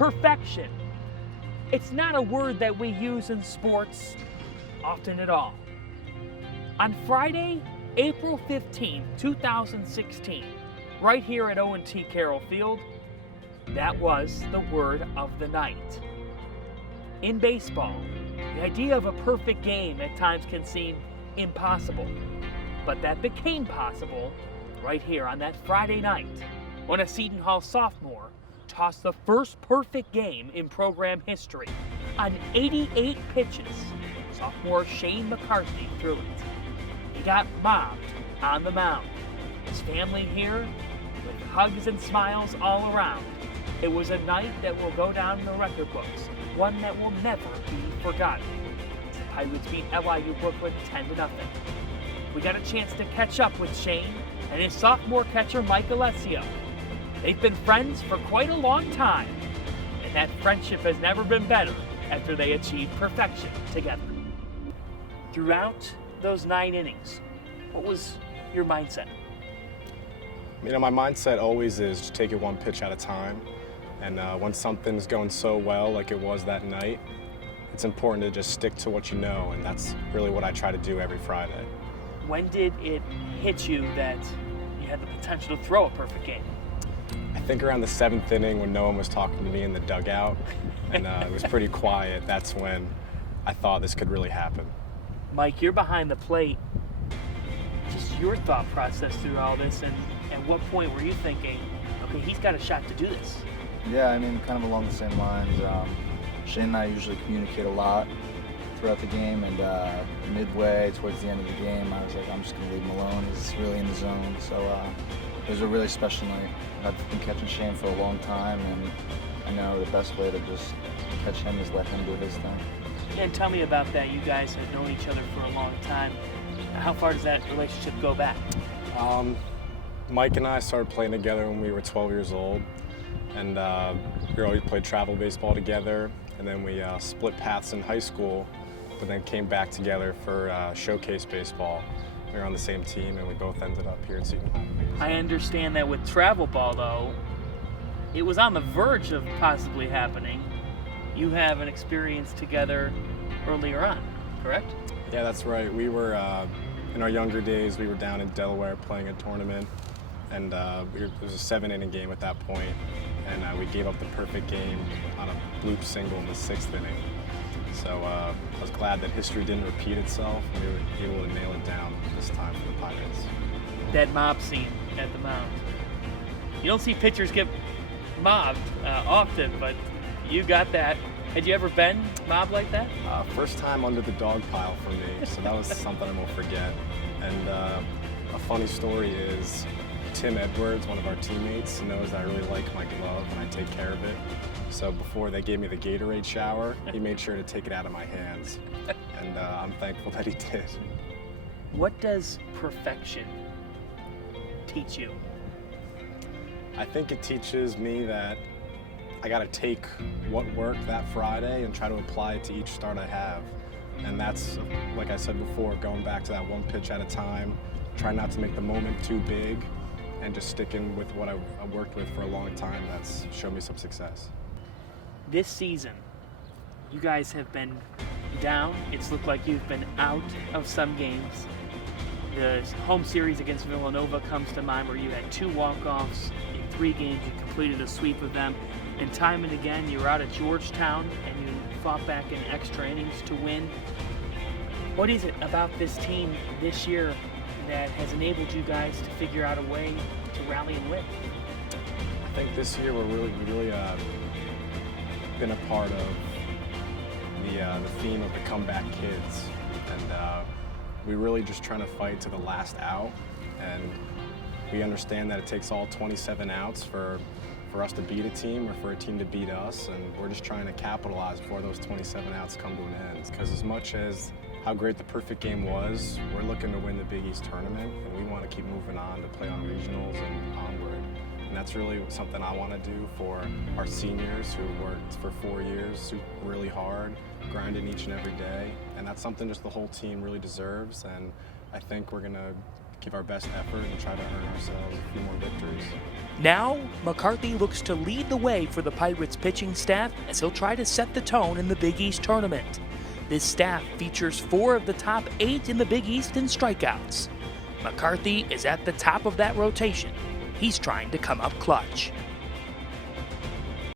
Perfection. It's not a word that we use in sports often at all. On Friday, April 15, 2016, right here at O&T Carroll Field, that was the word of the night. In baseball, the idea of a perfect game at times can seem impossible, but that became possible right here on that Friday night when a Seton Hall sophomore tossed the first perfect game in program history. On 88 pitches, sophomore Shane McCarthy threw it. He got mobbed on the mound. His family here, with hugs and smiles all around. It was a night that will go down in the record books, one that will never be forgotten. The Pirates beat LIU Brooklyn 10-0. We got a chance to catch up with Shane and his sophomore catcher Mike Alessio. They've been friends for quite a long time, and that friendship has never been better after they achieved perfection together. Throughout those 9 innings, what was your mindset? You know, my mindset always is just take it one pitch at a time. And when something's going so well, like it was that night, it's important to just stick to what you know, and that's really what I try to do every Friday. When did it hit you that you had the potential to throw a perfect game? I think around the 7th inning when no one was talking to me in the dugout, and it was pretty quiet, that's when I thought this could really happen. Mike, you're behind the plate. Just your thought process through all this, and at what point were you thinking, okay, he's got a shot to do this? Yeah, I mean, kind of along the same lines. Shane and I usually communicate a lot throughout the game, and midway towards the end of the game, I was like, I'm just going to leave him alone. He's really in the zone. So it was a really special night. I've been catching Shane for a long time, and I know the best way to just catch him is let him do his thing. Yeah, and tell me about that. You guys have known each other for a long time. How far does that relationship go back? Mike and I started playing together when we were 12 years old, and we always played travel baseball together, and then we split paths in high school, but then came back together for showcase baseball. We were on the same team, and we both ended up here at Seton Hall. I understand that with travel ball, though, it was on the verge of possibly happening. You have an experience together earlier on, correct? Yeah, that's right. We were, in our younger days, we were down in Delaware playing a tournament, and it was a 7-inning game at that point, and we gave up the perfect game on a bloop single in the 6th inning. So I was glad that history didn't repeat itself, and we were able to nail it down this time for the Pirates. That mob scene at the mound. You don't see pitchers get mobbed often, but you got that. Had you ever been mobbed like that? First time under the dog pile for me, so that was something I won't forget. And a funny story is Tim Edwards, one of our teammates, knows I really like my glove and I take care of it. So before they gave me the Gatorade shower, he made sure to take it out of my hands. And I'm thankful that he did. What does perfection teach you? I think it teaches me that I got to take what worked that Friday and try to apply it to each start I have. And that's, like I said before, going back to that one pitch at a time, try not to make the moment too big, and just sticking with what I worked with for a long time. That's shown me some success. This season, you guys have been down. It's looked like you've been out of some games. The home series against Villanova comes to mind, where you had 2 walk-offs in 3 games. You completed a sweep of them. And time and again, you were out at Georgetown and you fought back in extra innings to win. What is it about this team this year that has enabled you guys to figure out a way to rally and win? I think this year we're really been a part of the theme of the comeback kids, and we really just trying to fight to the last out, and we understand that it takes all 27 outs for us to beat a team or for a team to beat us, and we're just trying to capitalize before those 27 outs come to an end. Because as much as how great the perfect game was, we're looking to win the Big East tournament, and we want to keep moving on to play on regionals and onward. And that's really something I want to do for our seniors who worked for 4 years really hard, grinding each and every day. And that's something just the whole team really deserves, and I think we're going to give our best effort and try to earn ourselves a few more victories. Now, McCarthy looks to lead the way for the Pirates pitching staff as he'll try to set the tone in the Big East tournament. This staff features 4 of the top 8 in the Big East in strikeouts. McCarthy is at the top of that rotation. He's trying to come up clutch.